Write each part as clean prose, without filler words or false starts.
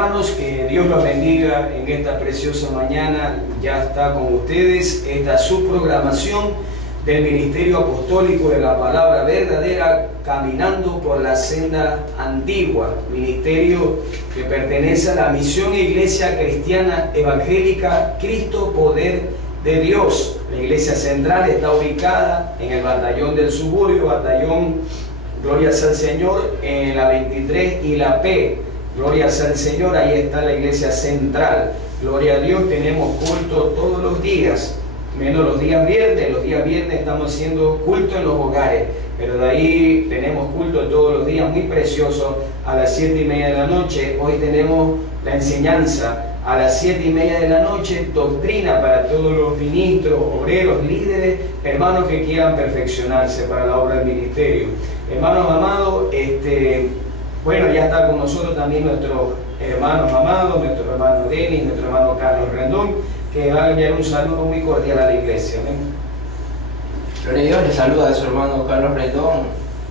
hermanos, que Dios los bendiga en esta preciosa mañana. Ya está con ustedes esta subprogramación del Ministerio Apostólico de la Palabra Verdadera, caminando por la senda antigua, ministerio que pertenece a la Misión Iglesia Cristiana Evangélica Cristo Poder de Dios. La iglesia central está ubicada en el batallón del suburbio, batallón Gloria al Señor, en la 23 y la P. Gloria al Señor, ahí está la iglesia central. Gloria a Dios, tenemos culto todos los días, menos los días viernes. Los días viernes estamos haciendo culto en los hogares, pero de ahí tenemos culto todos los días, muy precioso, a las 7:30 de la noche. Hoy tenemos la enseñanza a las 7:30 de la noche, doctrina para todos los ministros, obreros, líderes, hermanos que quieran perfeccionarse para la obra del ministerio. Hermanos amados, bueno, ya está con nosotros también nuestros hermanos amados, nuestro hermano Denis, nuestro hermano Carlos Rendón, que va a enviar un saludo muy cordial a la iglesia. Amén. Gloria a Dios, le saluda a su hermano Carlos Rendón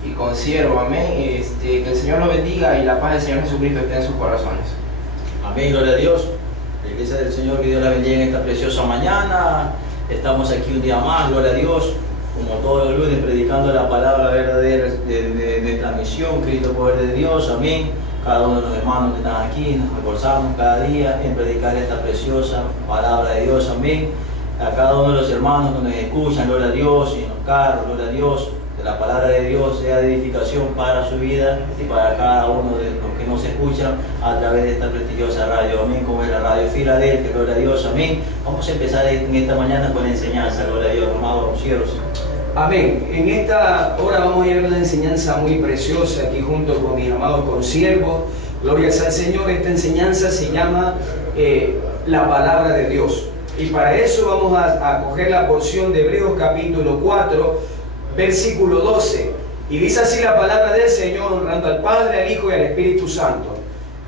y consiervo, amén. Que el Señor lo bendiga y la paz del Señor Jesucristo esté en sus corazones. Amén, gloria a Dios. La iglesia del Señor, que Dios la bendiga en esta preciosa mañana. Estamos aquí un día más, gloria a Dios, como todos los lunes, predicando la palabra verdadera de nuestra misión, Cristo Poder de Dios, amén. Cada uno de los hermanos que están aquí, nos esforzamos cada día en predicar esta preciosa palabra de Dios, amén. A cada uno de los hermanos que nos escuchan, gloria a Dios, y en los carros, gloria a Dios, que la palabra de Dios sea de edificación para su vida y para cada uno de los que nos escuchan a través de esta prestigiosa radio, amén, como es la radio Filadelfia, gloria a Dios, amén. Vamos a empezar en esta mañana con la enseñanza, gloria a Dios, amados cielos. Amén. En esta hora vamos a llevar una enseñanza muy preciosa aquí junto con mis amados consiervos. Gloria al Señor. Esta enseñanza se llama la palabra de Dios. Y para eso vamos a coger la porción de Hebreos capítulo 4, versículo 12. Y dice así la palabra del Señor, honrando al Padre, al Hijo y al Espíritu Santo.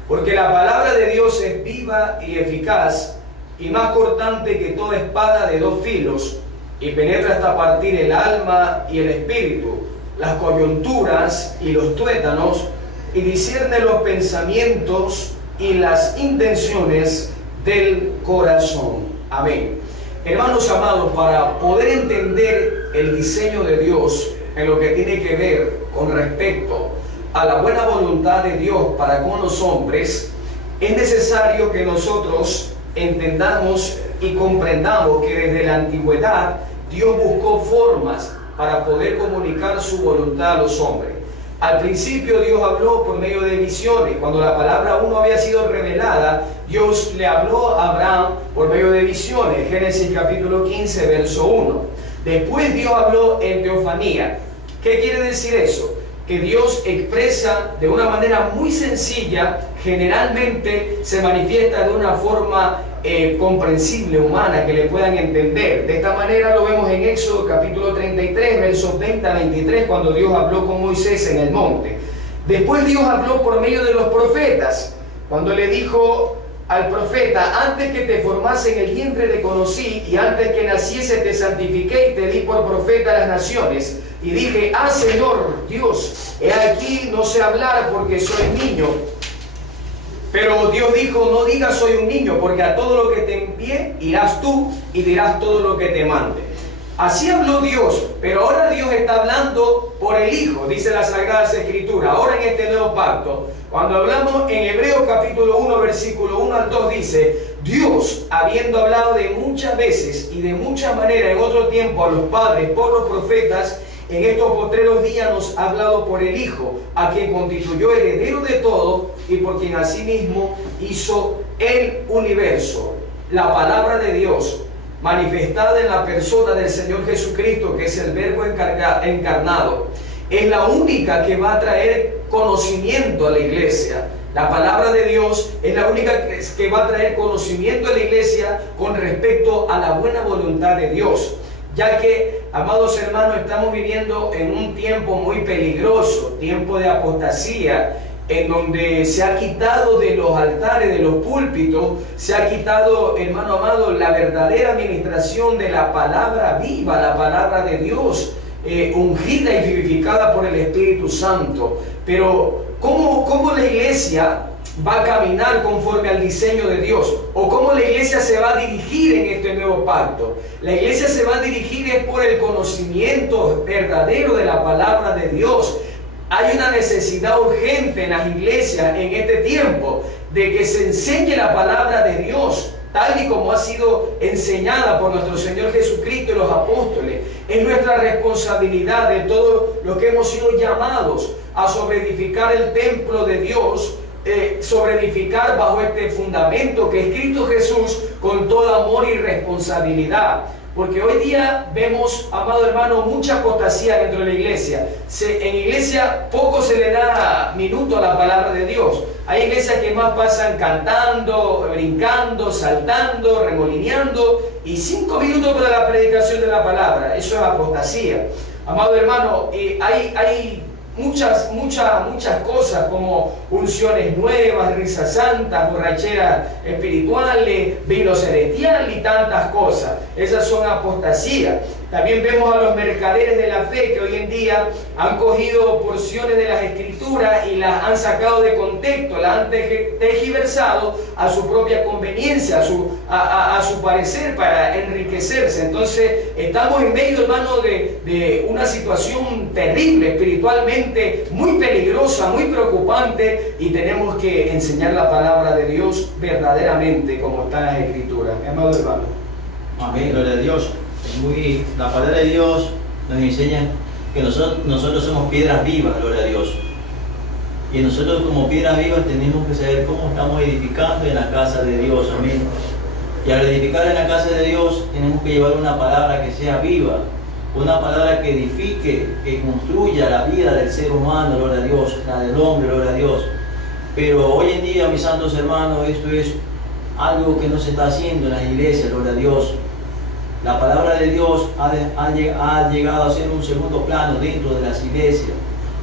Porque la palabra de Dios es viva y eficaz, y más cortante que toda espada de dos filos, y penetra hasta partir el alma y el espíritu, las coyunturas y los tuétanos, y discierne los pensamientos y las intenciones del corazón. Amén. Hermanos amados, para poder entender el diseño de Dios en lo que tiene que ver con respecto a la buena voluntad de Dios para con los hombres, es necesario que nosotros entendamos y comprendamos que desde la antigüedad Dios buscó formas para poder comunicar su voluntad a los hombres. Al principio Dios habló por medio de visiones. Cuando la palabra aún no había sido revelada, Dios le habló a Abraham por medio de visiones. Génesis capítulo 15, verso 1. Después Dios habló en teofanía. ¿Qué quiere decir eso? Que Dios expresa de una manera muy sencilla, generalmente se manifiesta de una forma comprensible, humana, que le puedan entender. De esta manera lo vemos en Éxodo capítulo 33, versos 20 a 23, cuando Dios habló con Moisés en el monte. Después Dios habló por medio de los profetas, cuando le dijo al profeta: antes que te formase en el vientre te conocí, y antes que naciese te santifiqué y te di por profeta a las naciones. Y dije: ah, Señor Dios, he aquí no sé hablar porque soy niño. Pero Dios dijo: no digas soy un niño, porque a todo lo que te envíe irás tú y dirás todo lo que te mande. Así habló Dios, pero ahora Dios está hablando por el Hijo, dice la Sagrada Escritura. Ahora en este nuevo pacto, cuando hablamos en Hebreos capítulo 1, versículo 1 al 2, dice: Dios, habiendo hablado de muchas veces y de muchas maneras en otro tiempo a los padres por los profetas, en estos postreros días nos ha hablado por el Hijo, a quien constituyó heredero de todo y por quien asimismo hizo el universo. La palabra de Dios manifestada en la persona del Señor Jesucristo, que es el Verbo encarnado, es la única que va a traer conocimiento a la iglesia. La palabra de Dios es la única que va a traer conocimiento a la iglesia con respecto a la buena voluntad de Dios. Ya que, amados hermanos, estamos viviendo en un tiempo muy peligroso, tiempo de apostasía, en donde se ha quitado de los altares, de los púlpitos, se ha quitado, hermano amado, la verdadera administración de la palabra viva, la palabra de Dios, ungida y vivificada por el Espíritu Santo. Pero, ¿cómo la iglesia va a caminar conforme al diseño de Dios, o cómo la iglesia se va a dirigir en este nuevo pacto. La iglesia se va a dirigir es por el conocimiento verdadero de la palabra de Dios. Hay una necesidad urgente en las iglesias en este tiempo de que se enseñe la palabra de Dios tal y como ha sido enseñada por nuestro Señor Jesucristo y los apóstoles. Es nuestra responsabilidad de todos los que hemos sido llamados a sobreedificar el templo de Dios, sobreedificar bajo este fundamento que es Cristo Jesús, con todo amor y responsabilidad. Porque hoy día vemos, amado hermano, mucha apostasía dentro de la iglesia. En iglesia poco se le da minuto a la palabra de Dios. Hay iglesias que más pasan cantando, brincando, saltando, remolineando, y 5 minutos para la predicación de la palabra. Eso es apostasía. Amado hermano, hay muchas cosas como unciones nuevas, risas santas, borracheras espirituales, vino celestial y tantas cosas. Esas son apostasías. También vemos a los mercaderes de la fe que hoy en día han cogido porciones de las escrituras y las han sacado de contexto, las han tergiversado a su propia conveniencia, a su parecer, para enriquecerse. Entonces estamos en medio, hermano, de una situación terrible espiritualmente, muy peligrosa, muy preocupante, y tenemos que enseñar la palabra de Dios verdaderamente como está en las escrituras. Mi amado hermano. Amén, gloria a Dios. La palabra de Dios nos enseña que nosotros somos piedras vivas, gloria a Dios. Y nosotros como piedras vivas tenemos que saber cómo estamos edificando en la casa de Dios, amén. Y al edificar en la casa de Dios tenemos que llevar una palabra que sea viva, una palabra que edifique, que construya la vida del ser humano, gloria a Dios, la del hombre, gloria a Dios. Pero hoy en día, mis santos hermanos, esto es algo que no se está haciendo en las iglesias, gloria a Dios. La palabra de Dios ha llegado a ser un segundo plano dentro de las iglesias,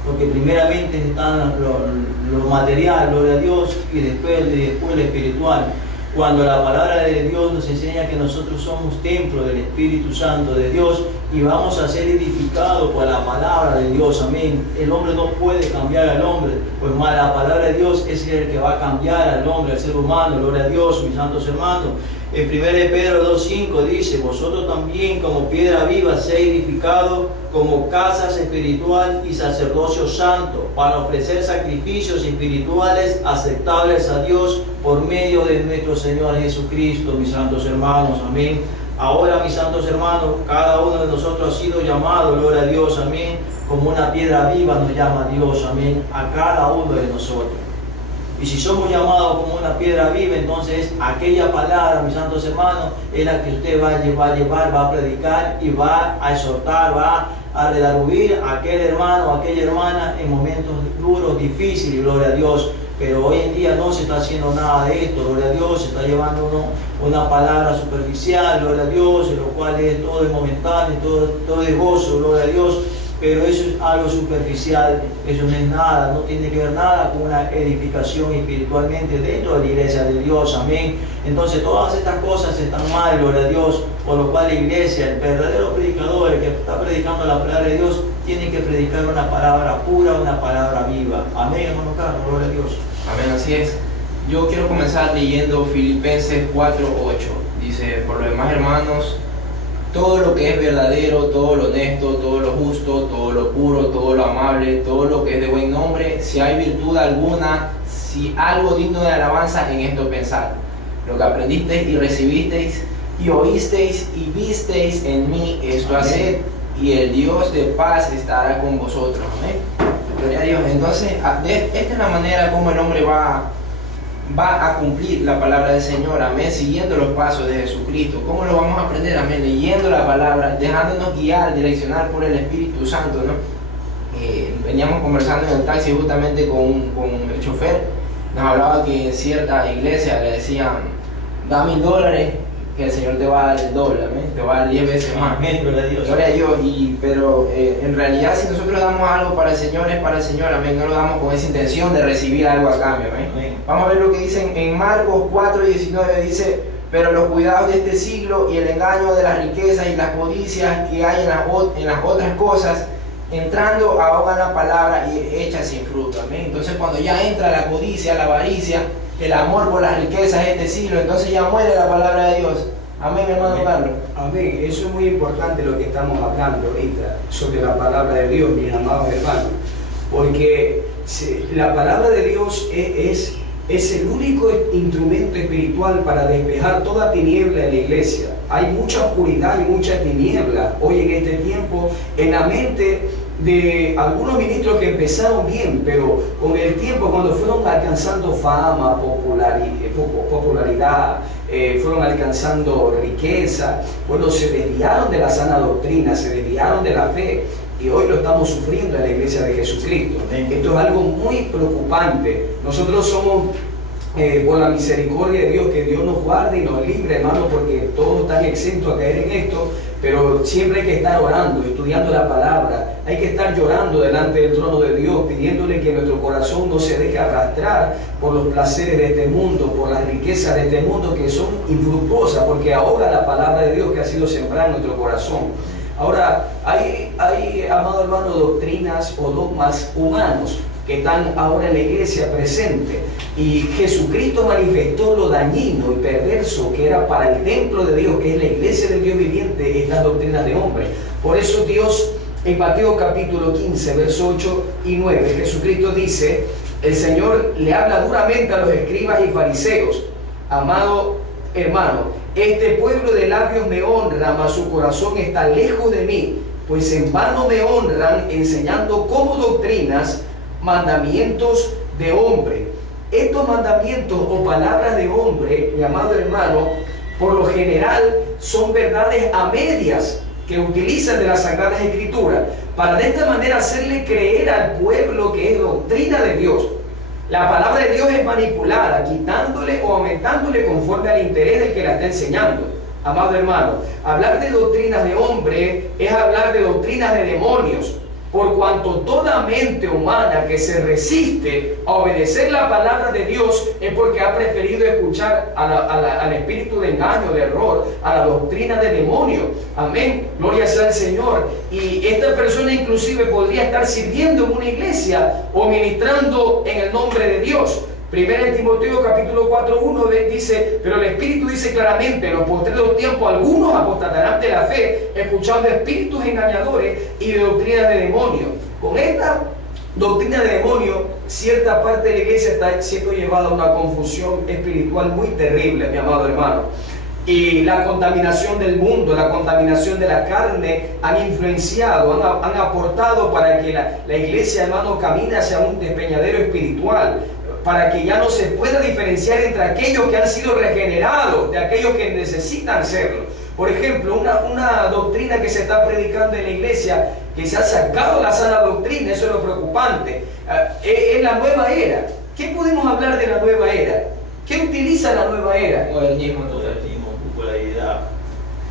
porque primeramente está lo material, gloria a Dios, y después lo espiritual. Cuando la palabra de Dios nos enseña que nosotros somos templo del Espíritu Santo de Dios y vamos a ser edificados por la palabra de Dios, amén. El hombre no puede cambiar al hombre, pues más la palabra de Dios es el que va a cambiar al hombre, al ser humano, gloria a Dios, mis santos hermanos. En 1 Pedro 2:5 dice: vosotros también como piedra viva seáis edificados como casas espiritual y sacerdocio santo, para ofrecer sacrificios espirituales aceptables a Dios por medio de nuestro Señor Jesucristo, mis santos hermanos, amén. Ahora, mis santos hermanos, cada uno de nosotros ha sido llamado, gloria a Dios, amén, como una piedra viva nos llama Dios, amén, a cada uno de nosotros. Y si somos llamados como una piedra viva, entonces aquella palabra, mis santos hermanos, es la que usted va a llevar, va a predicar y va a exhortar, va a redarguir a aquel hermano, a aquella hermana en momentos duros, difíciles, gloria a Dios. Pero hoy en día no se está haciendo nada de esto, gloria a Dios. Se está llevando una palabra superficial, gloria a Dios, en lo cual todo es momentáneo, todo es gozo, gloria a Dios. Pero eso es algo superficial, eso no es nada, no tiene que ver nada con una edificación espiritualmente dentro de la iglesia de Dios, amén. Entonces todas estas cosas están mal, gloria a Dios, por lo cual la iglesia, el verdadero predicador, el que está predicando la palabra de Dios, tiene que predicar una palabra pura, una palabra viva. Amén, hermano Carlos, gloria a Dios. Amén, así es. Yo quiero comenzar leyendo Filipenses 4:8. Dice: por lo demás, hermanos, todo lo que es verdadero, todo lo honesto, todo lo justo, todo lo puro, todo lo amable, todo lo que es de buen nombre, si hay virtud alguna, si algo digno de alabanza, en esto pensad. Lo que aprendisteis y recibisteis y oísteis y visteis en mí, esto haced, y el Dios de paz estará con vosotros. Amén. Gloria a Dios. Entonces, esta es la manera como el hombre va a cumplir la palabra del Señor, amén, siguiendo los pasos de Jesucristo. ¿Cómo lo vamos a aprender? Amén, leyendo la palabra, dejándonos guiar, direccionar por el Espíritu Santo, ¿no? Veníamos conversando en el taxi justamente con el chofer. Nos hablaba que en cierta iglesia le decían: da $1000, que el Señor te va a dar el doble, amén, te va a dar 10 veces más. Amén, gloria a Dios. Gloria a Dios. Pero en realidad, si nosotros damos algo para el Señor, es para el Señor, amén. No lo damos con esa intención de recibir algo a cambio, amén. Amén. Vamos a ver lo que dicen en Marcos 4:19. Dice: pero los cuidados de este siglo y el engaño de las riquezas y las codicias que hay en las otras cosas entrando ahogan la palabra y echa sin fruto. Amén. Entonces cuando ya entra la codicia, la avaricia, el amor por las riquezas de este siglo, entonces ya muere la palabra de Dios. Amén, hermano Carlos. Amén. Eso es muy importante lo que estamos hablando ahorita sobre la palabra de Dios, mis amados hermanos. Porque la palabra de Dios es el único instrumento espiritual para despejar toda tiniebla en la iglesia. Hay mucha oscuridad y mucha tiniebla hoy en este tiempo en la mente de algunos ministros que empezaron bien, pero con el tiempo, cuando fueron alcanzando fama, popularidad, fueron alcanzando riqueza, bueno, se desviaron de la sana doctrina, se desviaron de la fe, y hoy lo estamos sufriendo en la iglesia de Jesucristo. Esto es algo muy preocupante. Nosotros somos, por la misericordia de Dios, que Dios nos guarde y nos libre, hermano, porque todos están exentos a caer en esto, pero siempre hay que estar orando, estudiando la palabra, hay que estar llorando delante del trono de Dios, pidiéndole que nuestro corazón no se deje arrastrar por los placeres de este mundo, por las riquezas de este mundo que son infructuosas, porque ahoga la palabra de Dios que ha sido sembrada en nuestro corazón. Ahora, hay, amado hermano, doctrinas o dogmas humanos que están ahora en la iglesia presente, y Jesucristo manifestó lo dañino y perverso que era para el templo de Dios, que es la iglesia del Dios viviente, estas doctrinas de hombre. Por eso Dios, en Mateo capítulo 15, versos 8 y 9, Jesucristo dice, el Señor le habla duramente a los escribas y fariseos: amado hermano, este pueblo de labios me honra, mas su corazón está lejos de mí, pues en vano me honran, enseñando como doctrinas mandamientos de hombre. Estos mandamientos o palabras de hombre, mi amado hermano, por lo general son verdades a medias que utilizan de las Sagradas Escrituras para de esta manera hacerle creer al pueblo que es doctrina de Dios. La palabra de Dios es manipulada, quitándole o aumentándole conforme al interés del que la está enseñando. Amado hermano, hablar de doctrinas de hombre es hablar de doctrinas de demonios, por cuanto toda mente humana que se resiste a obedecer la palabra de Dios es porque ha preferido escuchar al espíritu de engaño, de error, a la doctrina de demonio. Amén, gloria sea al Señor. Y esta persona inclusive podría estar sirviendo en una iglesia o ministrando en el nombre de Dios. 1 Timoteo capítulo 4:1 dice, pero el Espíritu dice claramente, en los postreros tiempos algunos apostatarán de la fe, escuchando espíritus engañadores y de doctrinas de demonio. Con esta doctrina de demonio, cierta parte de la iglesia está siendo llevada a una confusión espiritual muy terrible, mi amado hermano. Y la contaminación del mundo, la contaminación de la carne han influenciado, han aportado para que la iglesia, hermano, camine hacia un despeñadero espiritual, para que ya no se pueda diferenciar entre aquellos que han sido regenerados de aquellos que necesitan serlo. Por ejemplo, una doctrina que se está predicando en la iglesia, que se ha sacado la sana doctrina, eso es lo preocupante, es la nueva era. ¿Qué podemos hablar de la nueva era? ¿Qué utiliza la nueva era? Modernismo, popularidad.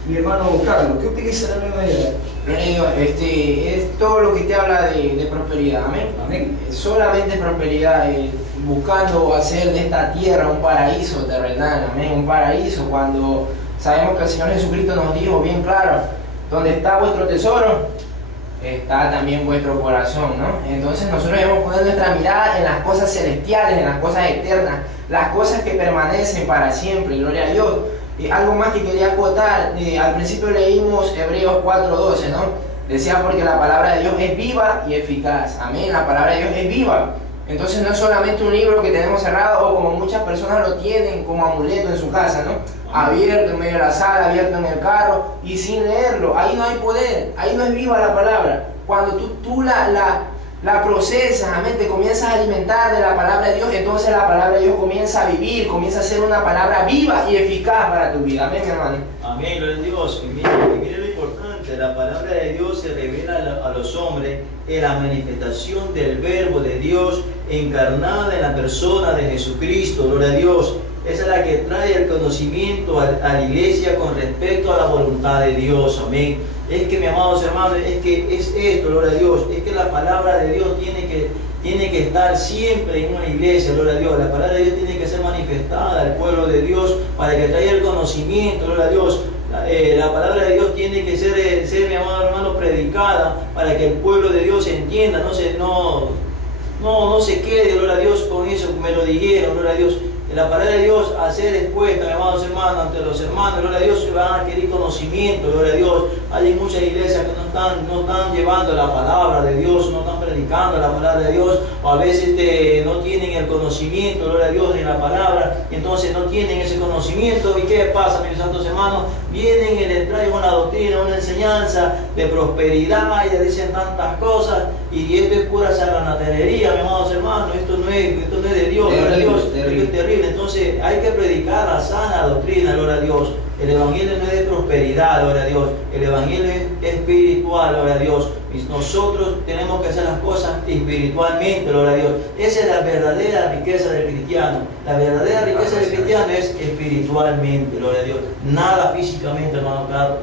Mi hermano Carlos, ¿qué utiliza la nueva era? Es todo lo que te habla de prosperidad. Amén. Amén. Solamente prosperidad, buscando hacer de esta tierra un paraíso terrenal. Amén. Un paraíso, cuando sabemos que el Señor Jesucristo nos dijo bien claro: donde está vuestro tesoro, está también vuestro corazón, ¿no? Entonces nosotros debemos poner nuestra mirada en las cosas celestiales, en las cosas eternas, las cosas que permanecen para siempre. Gloria a Dios. Algo más que quería acotar, al principio leímos Hebreos 4:12, ¿no? Decía, porque la palabra de Dios es viva y eficaz. Amén, la palabra de Dios es viva. Entonces no es solamente un libro que tenemos cerrado, o como muchas personas lo tienen como amuleto en su casa, ¿no? Abierto en medio de la sala, abierto en el carro y sin leerlo. Ahí no hay poder, ahí no es viva la palabra. Cuando tú la procesas, amén, te comienzas a alimentar de la palabra de Dios, entonces la palabra de Dios comienza a vivir, comienza a ser una palabra viva y eficaz para tu vida. Amén, hermano. Amén, gloria a Dios. Y mire lo importante, la palabra de Dios se revela a los hombres en la manifestación del verbo de Dios encarnada en la persona de Jesucristo. Gloria a Dios. Esa es la que trae el conocimiento a la iglesia con respecto a la voluntad de Dios. Amén. Es que, mis amados hermanos, es que es esto, gloria a Dios, es que la palabra de Dios tiene que estar siempre en una iglesia, gloria a Dios. La palabra de Dios tiene que ser manifestada al pueblo de Dios para que traiga el conocimiento, gloria a Dios. La palabra de Dios tiene que ser, mi amado hermano, predicada para que el pueblo de Dios entienda, no se quede, gloria a Dios, con eso, me lo dijeron, gloria a Dios. La palabra de Dios a ser expuesta, mis amados hermanos, ante los hermanos, gloria a Dios, se van a adquirir conocimiento, gloria a Dios. Hay muchas iglesias que no están llevando la palabra de Dios, no están predicando la palabra de Dios, o a veces no tienen el conocimiento, gloria a Dios, de la palabra, y entonces no tienen ese conocimiento. ¿Y qué pasa, mis santos hermanos? Vienen y les traen una doctrina, una enseñanza de prosperidad, y les dicen tantas cosas, y esto es pura charlatanería, mis amados hermanos. Esto no es de Dios, gloria a Dios, esto es terrible. Entonces hay que predicar la sana doctrina, gloria a Dios. El evangelio no es de prosperidad, gloria a Dios. El evangelio es espiritual, gloria a Dios. Y nosotros tenemos que hacer las cosas espiritualmente, gloria a Dios. Esa es la verdadera riqueza del cristiano. La verdadera riqueza del cristiano es espiritualmente, gloria a Dios. Nada físicamente, hermano Carlos.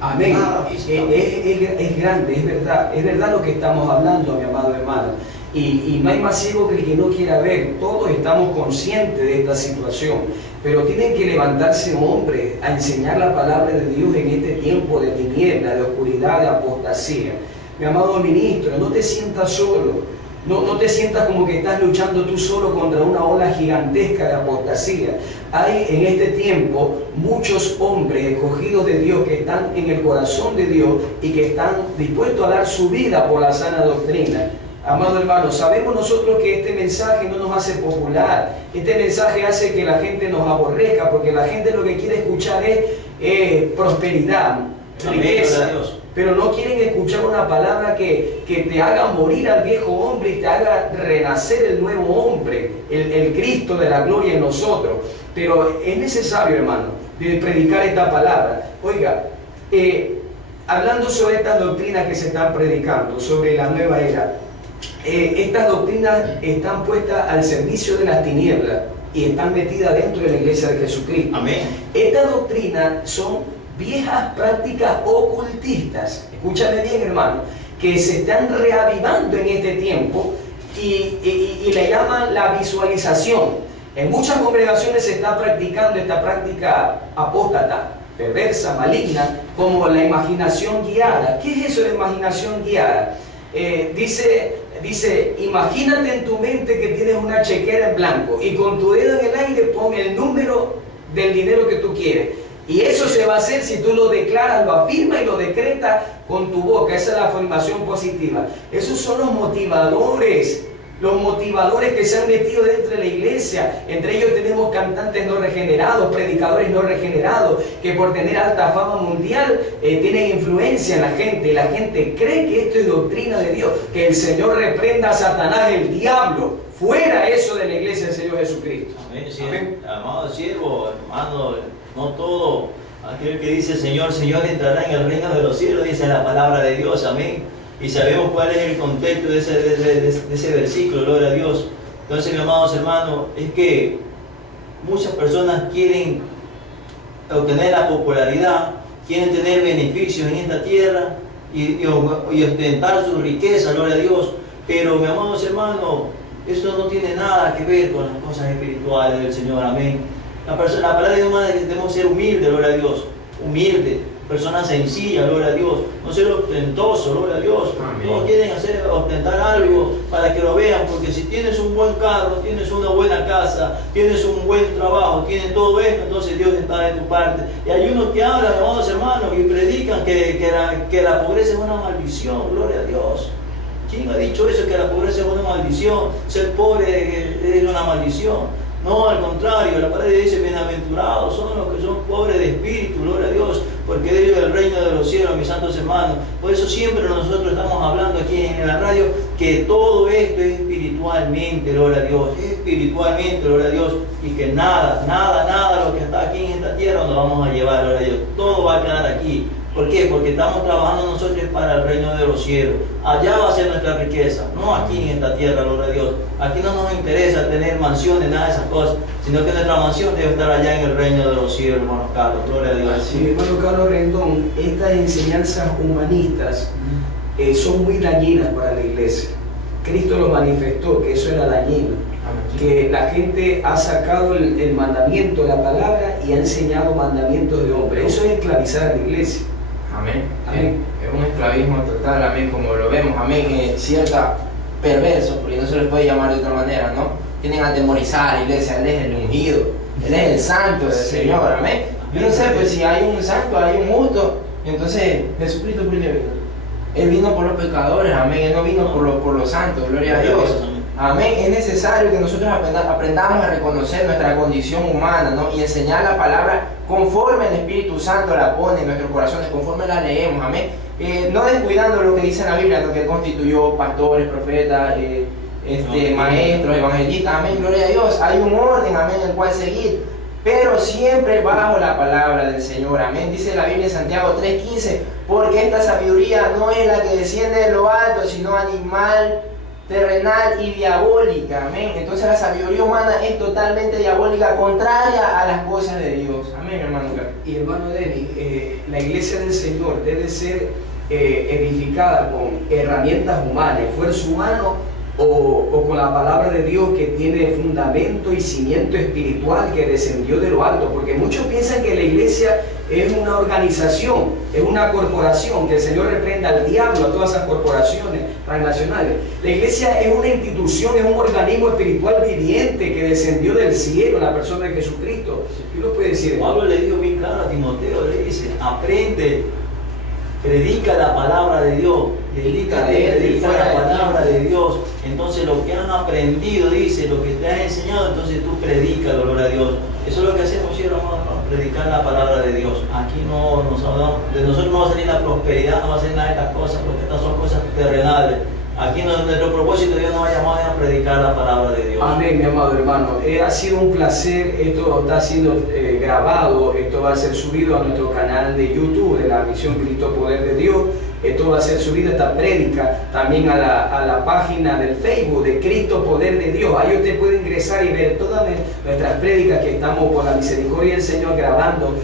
Amén. Es grande, es verdad lo que estamos hablando, mi amado hermano. Y no hay más ciego que el que no quiera ver. Todos estamos conscientes de esta situación, pero tienen que levantarse hombres a enseñar la palabra de Dios en este tiempo de tiniebla, de oscuridad, de apostasía. Mi amado ministro, no te sientas solo. No te sientas como que estás luchando tú solo contra una ola gigantesca de apostasía. Hay en este tiempo muchos hombres escogidos de Dios que están en el corazón de Dios y que están dispuestos a dar su vida por la sana doctrina. Amado hermano, sabemos nosotros que este mensaje no nos hace popular. Este mensaje hace que la gente nos aborrezca, porque la gente lo que quiere escuchar es prosperidad, riqueza. Pero no quieren escuchar una palabra que te haga morir al viejo hombre y te haga renacer el nuevo hombre, el Cristo de la gloria en nosotros. Pero es necesario, hermano, de predicar esta palabra. Oiga, hablando sobre estas doctrinas que se están predicando, sobre la nueva era, estas doctrinas están puestas al servicio de las tinieblas y están metidas dentro de la iglesia de Jesucristo. Amén. Estas doctrinas son viejas prácticas ocultistas, escúchame bien, hermano, que se están reavivando en este tiempo y le llaman la visualización. En muchas congregaciones se está practicando esta práctica apóstata, perversa, maligna, como la imaginación guiada. ¿Qué es eso de imaginación guiada? Dice, imagínate en tu mente que tienes una chequera en blanco y con tu dedo en el aire pon el número del dinero que tú quieres. Y eso se va a hacer si tú lo declaras, lo afirmas y lo decretas con tu boca. Esa es la afirmación positiva. Esos son los motivadores que se han metido dentro de la iglesia. Entre ellos tenemos cantantes no regenerados, predicadores no regenerados, que por tener alta fama mundial tienen influencia en la gente. Y la gente cree que esto es doctrina de Dios. Que el Señor reprenda a Satanás, el diablo. Fuera eso de la iglesia del Señor Jesucristo. Amén. Sí, Amén. Amado siervo, hermano, no todo aquel que dice Señor, Señor entrará en el reino de los cielos, dice la palabra de Dios. Amén. Y sabemos cuál es el contexto de ese versículo, gloria a Dios. Entonces, mis amados hermanos, es que muchas personas quieren obtener la popularidad, quieren tener beneficios en esta tierra y ostentar su riqueza, gloria a Dios. Pero, mis amados hermanos, esto no tiene nada que ver con las cosas espirituales del Señor. Amén. La palabra de Dios es que debemos ser humildes, gloria a Dios. Humilde, persona sencilla, gloria a Dios. No ser ostentoso, gloria a Dios. No quieren ostentar algo para que lo vean, porque si tienes un buen carro, tienes una buena casa, tienes un buen trabajo, tienes todo esto, entonces Dios está de tu parte. Y hay unos que hablan, amados hermanos, y predican que la pobreza es una maldición, gloria a Dios. ¿Quién ha dicho eso? Que la pobreza es una maldición. Ser pobre es una maldición. No, al contrario, la palabra dice, bienaventurados son los que son pobres de espíritu, gloria a Dios, porque de ellos es el reino de los cielos, mis santos hermanos. Por eso siempre nosotros estamos hablando aquí en la radio que todo esto es espiritualmente, gloria a Dios, espiritualmente, gloria a Dios, y que nada lo que está aquí en esta tierra nos vamos a llevar, gloria a Dios. Todo va a quedar aquí. ¿Por qué? Porque estamos trabajando nosotros para el reino de los cielos. Allá va a ser nuestra riqueza, no aquí en esta tierra, gloria a Dios. Aquí no nos interesa tener mansiones, nada de esas cosas, sino que nuestra mansión debe estar allá en el reino de los cielos, hermano Carlos, gloria a Dios. Sí, hermano Carlos Rendón, estas enseñanzas humanistas son muy dañinas para la iglesia. Cristo lo manifestó, que eso era dañino. que la gente ha sacado el mandamiento, la palabra, y ha enseñado mandamientos de hombre. Eso es esclavizar a la iglesia. Amén. Amén. Es un esclavismo total, amén, como lo vemos, amén, cierta perverso, porque no se les puede llamar de otra manera, ¿no? Tienen a atemorizar a la iglesia, Él es el ungido, Él es el santo del Señor, amén. Yo no sé, pues si hay un santo, hay un justo, entonces Jesucristo primero. Él vino por los pecadores, amén, Él no vino por los santos, gloria a Dios. Amén, es necesario que nosotros aprendamos a reconocer nuestra condición humana, ¿no? Y enseñar la palabra conforme el Espíritu Santo la pone en nuestros corazones, conforme la leemos, amén. No descuidando lo que dice la Biblia, ¿no? Que Él constituyó pastores, profetas, maestros, evangelistas, amén, gloria a Dios. Hay un orden, amén, el cual seguir, pero siempre bajo la palabra del Señor, amén. Dice la Biblia en Santiago 3:15, porque esta sabiduría no es la que desciende de lo alto, sino animal, terrenal y diabólica, amén. Entonces la sabiduría humana es totalmente diabólica, contraria a las cosas de Dios, amén, hermano. Y hermano Denny, la iglesia del Señor debe ser edificada con herramientas humanas, esfuerzo humano, o con la palabra de Dios que tiene fundamento y cimiento espiritual que descendió de lo alto, porque muchos piensan que la iglesia es una organización, es una corporación, que el Señor reprenda al diablo, a todas esas corporaciones transnacionales. La iglesia es una institución, es un organismo espiritual viviente que descendió del cielo en la persona de Jesucristo. ¿Qué lo puede decir? Pablo le dijo bien claro a Timoteo, le dice, aprende, predica la palabra de Dios, predica la palabra de Dios. Entonces lo que han aprendido, dice, lo que te han enseñado, entonces tú predica, gloria a Dios. Eso es lo que hacemos, ¿sí, hermano? Predicar la palabra de Dios. Aquí de nosotros no va a salir la prosperidad, no va a salir nada de estas cosas, porque estas son cosas terrenales. Aquí nuestro propósito, Dios nos ha llamado a predicar la palabra de Dios. Amén, mi amado hermano. Ha sido un placer. Esto está siendo grabado. Esto va a ser subido a nuestro canal de YouTube de la Misión Cristo Poder de Dios. Esto va a ser subido, esta prédica, también a la página del Facebook de Cristo Poder de Dios. Ahí usted puede ingresar y ver todas nuestras prédicas que estamos por la misericordia del Señor grabando,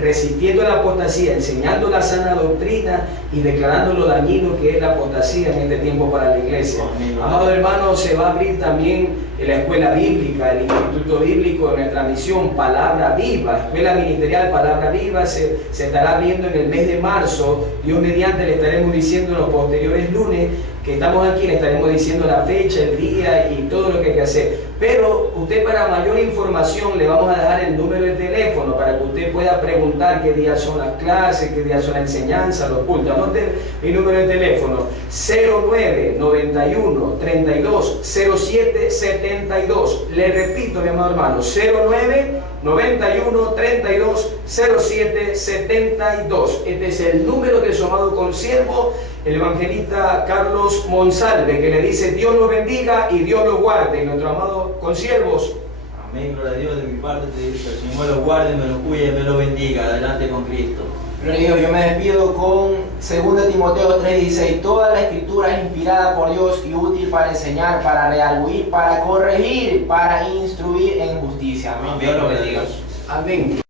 resistiendo la apostasía, enseñando la sana doctrina y declarando lo dañino que es la apostasía en este tiempo para la iglesia. Amado hermano, se va a abrir también la escuela bíblica, el instituto bíblico de nuestra misión, Palabra Viva, escuela ministerial Palabra Viva, se estará viendo en el mes de marzo. Dios mediante le estaremos diciendo en los posteriores lunes que estamos aquí, le estaremos diciendo la fecha, el día y todo lo que hay que hacer. Pero usted, para mayor información, le vamos a dejar el número de teléfono para que usted pueda preguntar qué días son las clases, qué días son la enseñanza, los cultos. Anote mi número de teléfono: 0991 32 07 72. Le repito, mi amado hermano, 0991 32 07 72. Este es el número de su amado consiervo, el evangelista Carlos Monsalve, que le dice: Dios los bendiga y Dios los guarde. Y nuestro amado consiervos. Amén, gloria a Dios. De mi parte te digo, el Señor los guarde, me los cuide y me los bendiga. Adelante con Cristo. Gloria a Dios. Yo me despido con 2 Timoteo 3:16. Toda la escritura es inspirada por Dios y útil para enseñar, para redarguir, para corregir, para instruir en justicia. Amén. Dios los bendiga. Amén.